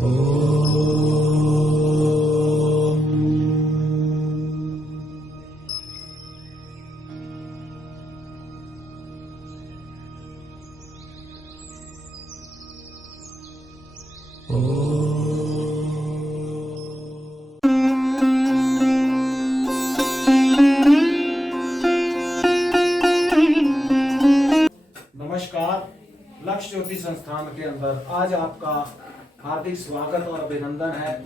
नमस्कार। लक्ष्य ज्योति संस्थान के अंदर आज आपका हार्दिक स्वागत और अभिनंदन है।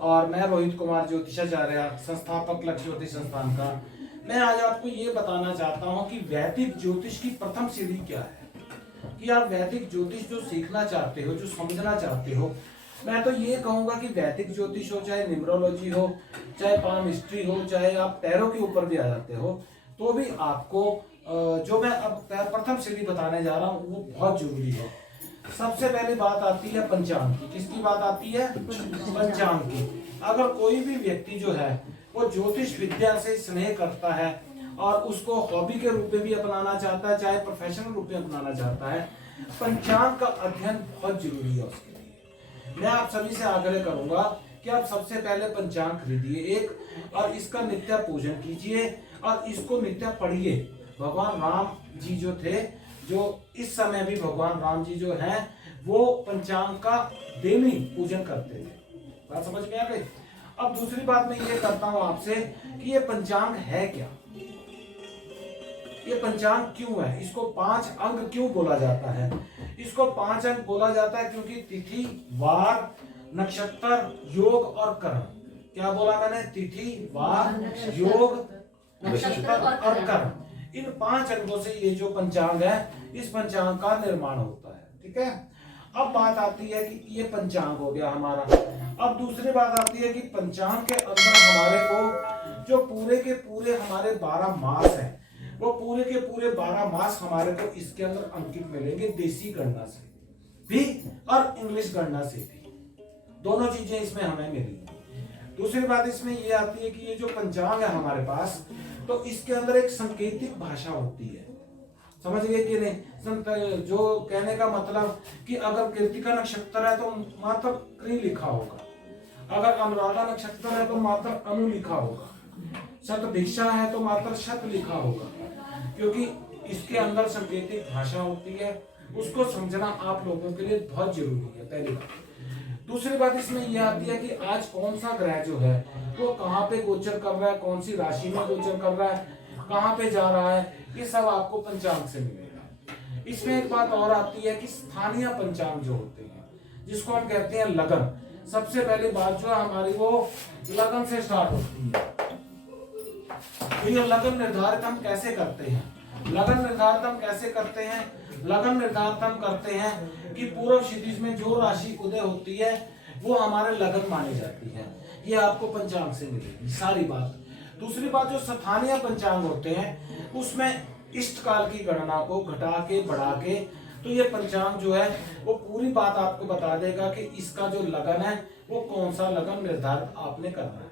और मैं रोहित कुमार ज्योतिषाचार्य, संस्थापक लक्ष्य ज्योति संस्थान का। मैं आज आपको ये बताना चाहता हूँ कि वैदिक ज्योतिष की प्रथम सीढ़ी क्या है। कि आप वैदिक ज्योतिष जो सीखना चाहते हो, जो समझना चाहते हो, मैं तो ये कहूंगा कि वैदिक ज्योतिष हो, चाहे न्यूमरोलॉजी हो, चाहे पामिस्ट्री हो, चाहे आप टैरो के ऊपर भी आ जाते हो, तो भी आपको जो मैं अब प्रथम सीढ़ी बताने जा रहा हूँ वो बहुत जरूरी है। सबसे पहली बात आती है पंचांग की। किसकी बात आती है? पंचांग की। अगर कोई भी व्यक्ति जो है वो ज्योतिष विद्या से स्नेह करता है और उसको हॉबी के रूप में भी अपनाना चाहता है, चाहे प्रोफेशनल रूप में अपनाना चाहता है, पंचांग का अध्ययन बहुत जरूरी है उसके लिए। मैं आप सभी से आग्रह करूंगा कि आप सबसे पहले पंचांग खरीदिए एक, और इसका नित्य पूजन कीजिए और इसको नित्य पढ़िए। भगवान राम जी जो थे, जो इस समय भी भगवान राम जी जो हैं, वो पंचांग का दैनिक पूजन करते थे। बात समझ में आ गई? अब दूसरी बात मैं ये करता हूं आपसे कि ये पंचांग है क्या, ये पंचांग क्यों है, इसको 5 अंग क्यों बोला जाता है। इसको 5 अंग बोला जाता है क्योंकि तिथि, वार, नक्षत्र, योग और करण। क्या बोला मैंने? तिथि, वार, योग, नक्षत्र और करण। इन 5 अंगों से ये जो पंचांग है, इस पंचांग का निर्माण होता है। ठीक है। अब बात आती है कि ये पंचांग हो गया हमारा। अब दूसरी बात आती है कि पंचांग के अंदर हमारे को जो पूरे के पूरे हमारे 12 मास हैं, वो पूरे के पूरे 12 मास हमारे को इसके अंदर अंकित मिलेंगे, देसी गणना से भी और इंग्लिश गणना से भी। दोनों चीजें इसमें हमें मिलेंगी। दूसरी बात इसमें ये आती है कि ये जो पंचांग है हमारे पास, तो इसके अंदर एक सांकेतिक भाषा होती है। समझ गए कि नहीं? जो कहने का मतलब कि अगर कृतिका नक्षत्र है तो मात्र कृ लिखा होगा, अगर अनुराधा नक्षत्र है तो मात्र अनु लिखा होगा, शतभिक्षा है तो मात्र शत लिखा होगा, क्योंकि इसके अंदर सांकेतिक भाषा होती है। उसको समझना आप लोगों के लिए बहुत जरूरी है, पहली बात। दूसरी बात इसमें यह आती है कि आज कौन सा ग्रह जो है वो कहाँ पे गोचर कर रहा है, कौन सी राशि में गोचर कर रहा है, कहाँ पे जा रहा है, ये सब आपको पंचांग से मिलेगा। इसमें एक बात और आती है कि स्थानीय पंचांग जो होते हैं, जिसको हम कहते हैं लगन। सबसे पहली बात जो है हमारी वो लगन से स्टार्ट होती है। तो ये लगन निर्धारित हम कैसे करते हैं? लगन निर्धारित हम कैसे करते हैं? लगन निर्धारित हम करते हैं कि पूर्व क्षितिज में जो राशि उदय होती है वो हमारे लगन मानी जाती है। ये आपको पंचांग से मिलेगी सारी बात। दूसरी बात, जो स्थानीय पंचांग होते हैं उसमें इष्ट काल की गणना को घटा के बढ़ा के, तो ये पंचांग जो है वो पूरी बात आपको बता देगा कि इसका जो लगन है वो कौन सा लगन निर्धारित आपने करना है।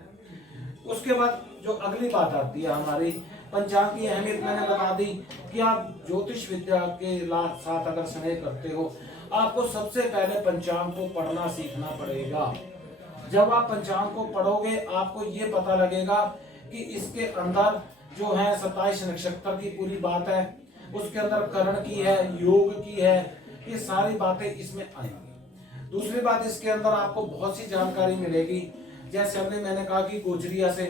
उसके बाद जो अगली बात आती है हमारी पंचांग की अहमियत मैंने बता दी कि आप ज्योतिष विद्या के साथ अगर स्नेह करते हो, आपको सबसे पहले पंचांग को पढ़ना सीखना पड़ेगा। जब आप पंचांग को पढ़ोगे आपको ये पता लगेगा कि इसके अंदर जो है 27 नक्षत्र की पूरी बात है, उसके अंदर करण की है, योग की है, ये सारी बातें इसमें आएंगी। दूसरी बात, इसके अंदर आपको बहुत सी जानकारी मिलेगी। जैसे मैंने कहा कि गोचरिया से,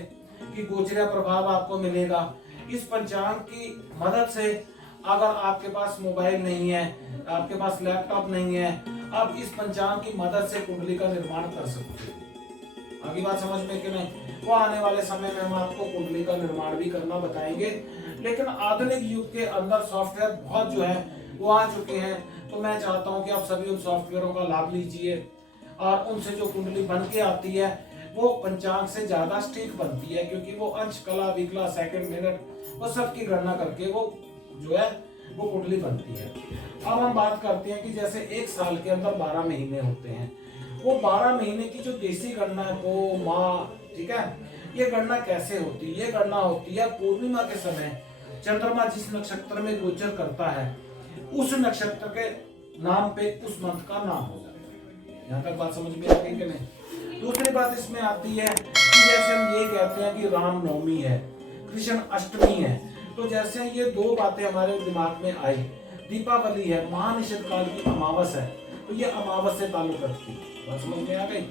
कि गोचरिया प्रभाव आपको मिलेगा। इस पंचांग की मदद से, अगर आपके पास मोबाइल नहीं है, आपके पास लैपटॉप नहीं है, आप इस पंचांग की मदद से कुंडली का निर्माण कर सकते हो। आगे बात समझ में कि नहीं? वो आने वाले समय में हम आपको कुंडली का निर्माण भी करना बताएंगे। लेकिन आधुनिक युग के अंदर सॉफ्टवेयर बहुत जो है वो आ चुके हैं, तो मैं चाहता हूं कि आप सभी उन सॉफ्टवेयरों का लाभ लीजिए और उनसे जो कुंडली बन के आती है वो पंचांग से ज्यादा सटीक बनती है, क्योंकि वो अंश, कला, विकला, सेकंड, मिनट, वो सब की गणना करके वो जो है वो कुंडली बनती है। अब हम बात करते हैं कि जैसे एक साल के अंदर 12 महीने होते हैं, वो 12 महीने की जो देसी गणना है वो माह, ठीक है, ये गणना कैसे होती है? ये गणना होती है पूर्णिमा के समय चंद्रमा जिस नक्षत्र में गोचर करता है उस नक्षत्र के नाम पे उस मंथ का नाम हो जाता है। यहाँ तक बात समझ में आ गई कि नहीं। दूसरी बात इसमें आती है कि जैसे हम ये कहते हैं कि रामनवमी है, कृष्ण अष्टमी है, तो जैसे ये दो बातें हमारे दिमाग में आई, दीपावली है, महानिषद काल की अमावस है, तो ये अमावस से ताल्लुक रखती है, बात समझ में आ गई।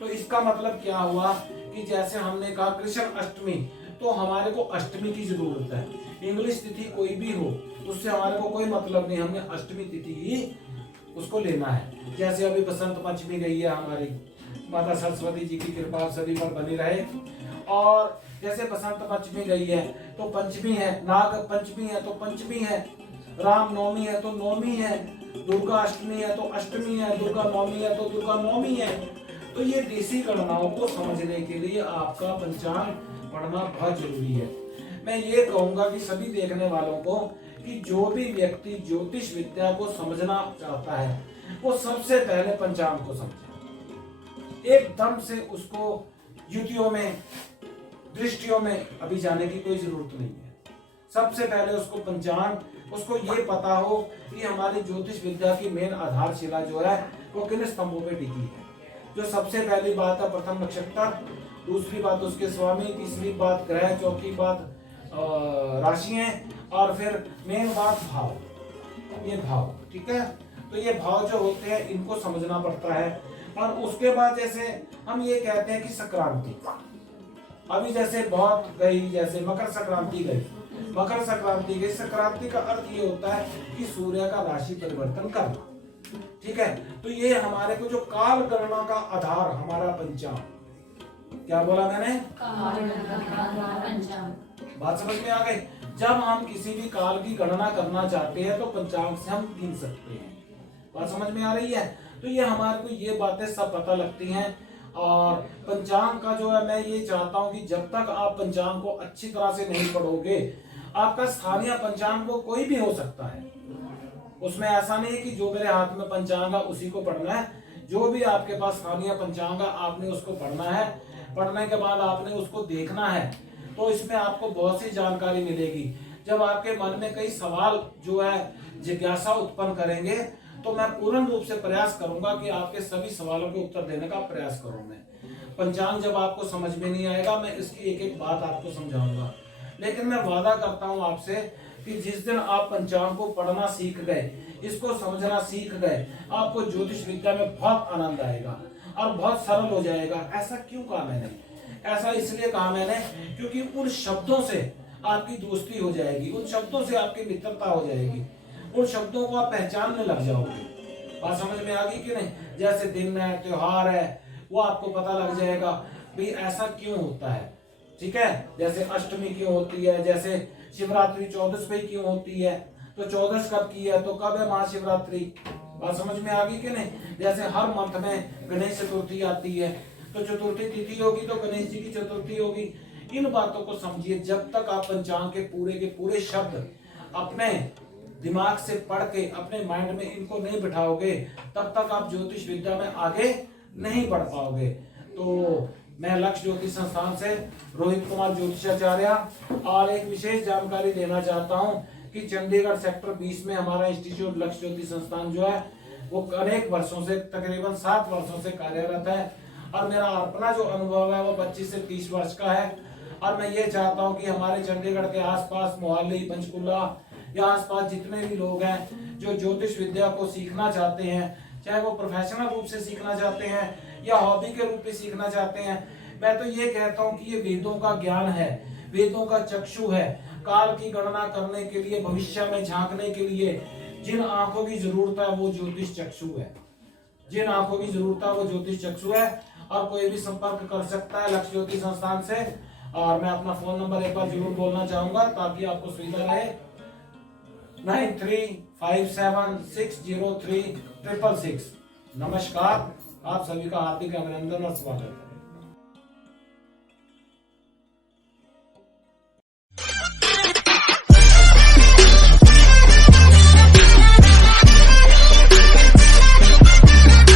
तो इसका मतलब क्या हुआ कि जैसे हमने कहा कृष्ण अष्टमी, तो हमारे को अष्टमी की जरूरत है। इंग्लिश तिथि कोई भी हो उससे हमारे को कोई मतलब नहीं, हमने अष्टमी तिथि ही उसको लेना है। जैसे अभी बसंत पंचमी गई है, हमारी माता सरस्वती जी की कृपा सभी पर बनी रहे। और जैसे बसंत पंचमी गई है तो पंचमी है, नाग पंचमी है तो पंचमी है, राम नवमी है तो नवमी है, दुर्गा अष्टमी है तो अष्टमी है, दुर्गा नवमी है तो दुर्गा नवमी है। तो ये देसी गणनाओं को समझने के लिए आपका पंचांग पढ़ना बहुत जरूरी है। मैं ये कहूंगा कि सभी देखने वालों को कि जो भी व्यक्ति ज्योतिष विद्या को समझना चाहता है वो सबसे पहले पंचांग को समझे। एकदम से उसको युतियों में, दृष्टियों में अभी जाने की कोई जरूरत नहीं है। सबसे पहले उसको पंचांग, उसको ये पता हो कि हमारी ज्योतिष विद्या की मेन आधारशिला जो है वो किन स्तंभों पे टिकी है। जो सबसे पहली बात है प्रथम नक्षत्र, दूसरी बात उसके स्वामी, तीसरी बात ग्रह, चौथी बात राशियां, और फिर मेन बात भाव। ये भाव, ठीक है। तो ये भाव जो होते हैं इनको समझना पड़ता है। और उसके बाद जैसे हम ये कहते हैं कि संक्रांति, अभी जैसे बहुत गई, जैसे मकर संक्रांति गई, मकर संक्रांति गई, संक्रांति का अर्थ ये होता है कि सूर्य का राशि परिवर्तन करना, ठीक है। तो ये हमारे को जो काल गणना का आधार हमारा पंचांग, क्या बोला मैंने, बात समझ में आ गई। जब हम किसी भी काल की गणना करना चाहते हैं तो पंचांग से हम गिन सकते हैं, बात समझ में आ रही है। तो ये हमारे को ये बातें सब पता लगती हैं। और पंचांग का जो है, मैं ये चाहता हूं कि जब तक आप पंचांग को अच्छी तरह से नहीं पढ़ोगे, आपका स्थानीय पंचांग वो कोई भी हो सकता है, उसमें ऐसा नहीं है कि जो मेरे हाथ में पंचांग है उसी को पढ़ना है। जो भी आपके पास स्थानीय पंचांग है आपने उसको पढ़ना है। पढ़ने के बाद आपने उसको देखना है, तो इसमें आपको बहुत सी जानकारी मिलेगी। जब आपके मन में कई सवाल जो है जिज्ञासा उत्पन्न करेंगे, तो मैं पूर्ण रूप से प्रयास करूंगा कि आपके सभी सवालों के उत्तर देने का प्रयास करूं। मैं पंचांग जब आपको समझ में नहीं आएगा, मैं इसकी एक एक बात आपको समझाऊंगा। लेकिन मैं वादा करता हूं आपसे कि जिस दिन आप पंचांग को पढ़ना सीख गए, इसको समझना सीख गए, आपको ज्योतिष विद्या में बहुत आनंद आएगा और बहुत सरल हो जाएगा। ऐसा क्यों कहा मैंने? ऐसा इसलिए कहा मैंने क्योंकि उन शब्दों से आपकी दोस्ती हो जाएगी, उन शब्दों से आपकी मित्रता हो जाएगी, उन शब्दों को आप पहचानने लग जाओगे। बात समझ में आ गई कि नहीं? जैसे दिन है, त्योहार है, वो आपको पता लग जाएगा भाई ऐसा क्यों होता है, ठीक है। जैसे अष्टमी क्यों होती है, जैसे शिवरात्रि 14वीं क्यों होती है, तो 14 कब की है, तो कब है महाशिवरात्रि, बात समझ में आ गई कि नहीं। जैसे हर मंथ में गणेश चतुर्थी आती है, तो चतुर्थी तिथि होगी तो गणेश जी की चतुर्थी होगी। इन बातों को समझिए। जब तक आप पंचांग के पूरे शब्द अपने दिमाग से पढ़ के अपने माइंड में इनको नहीं बिठाओगे, तब तक आप ज्योतिष विद्या में आगे नहीं बढ़ पाओगे। तो मैं लक्ष्य ज्योतिष संस्थान से रोहित कुमार ज्योतिषाचार्य और एक विशेष जानकारी देना चाहता हूं कि चंडीगढ़ सेक्टर 20 में हमारा इंस्टीट्यूट लक्ष्य ज्योतिष संस्थान जो है वो अनेक वर्षों से, तकरीबन 7 वर्षों से कार्यरत है। और मेरा अपना जो अनुभव है वो 25 से 30 वर्ष का है। और मैं ये चाहता हूं कि हमारे चंडीगढ़ के आसपास, मोहाली, पंचकुला या आसपास जितने भी लोग हैं जो ज्योतिष विद्या को सीखना चाहते हैं, चाहे वो प्रोफेशनल रूप से सीखना चाहते हैं या हॉबी के रूप में सीखना चाहते हैं, मैं तो ये कहता हूं कि ये वेदों का ज्ञान है, वेदों का चक्षु है। काल की गणना करने के लिए, भविष्य में झांकने के लिए जिन आंखों की जरूरत है वो ज्योतिष चक्षु है, जिन आंखों की जरूरत है वो ज्योतिष चक्षु है। और कोई भी संपर्क कर सकता है लक्ष्य ज्योतिष संस्थान से। और मैं अपना फोन नंबर एक बार जरूर बोलना चाहूंगा ताकि आपको सुविधा रहे, 9357603666। नमस्कार, आप सभी का हार्दिक अभिनंदन और स्वागत है।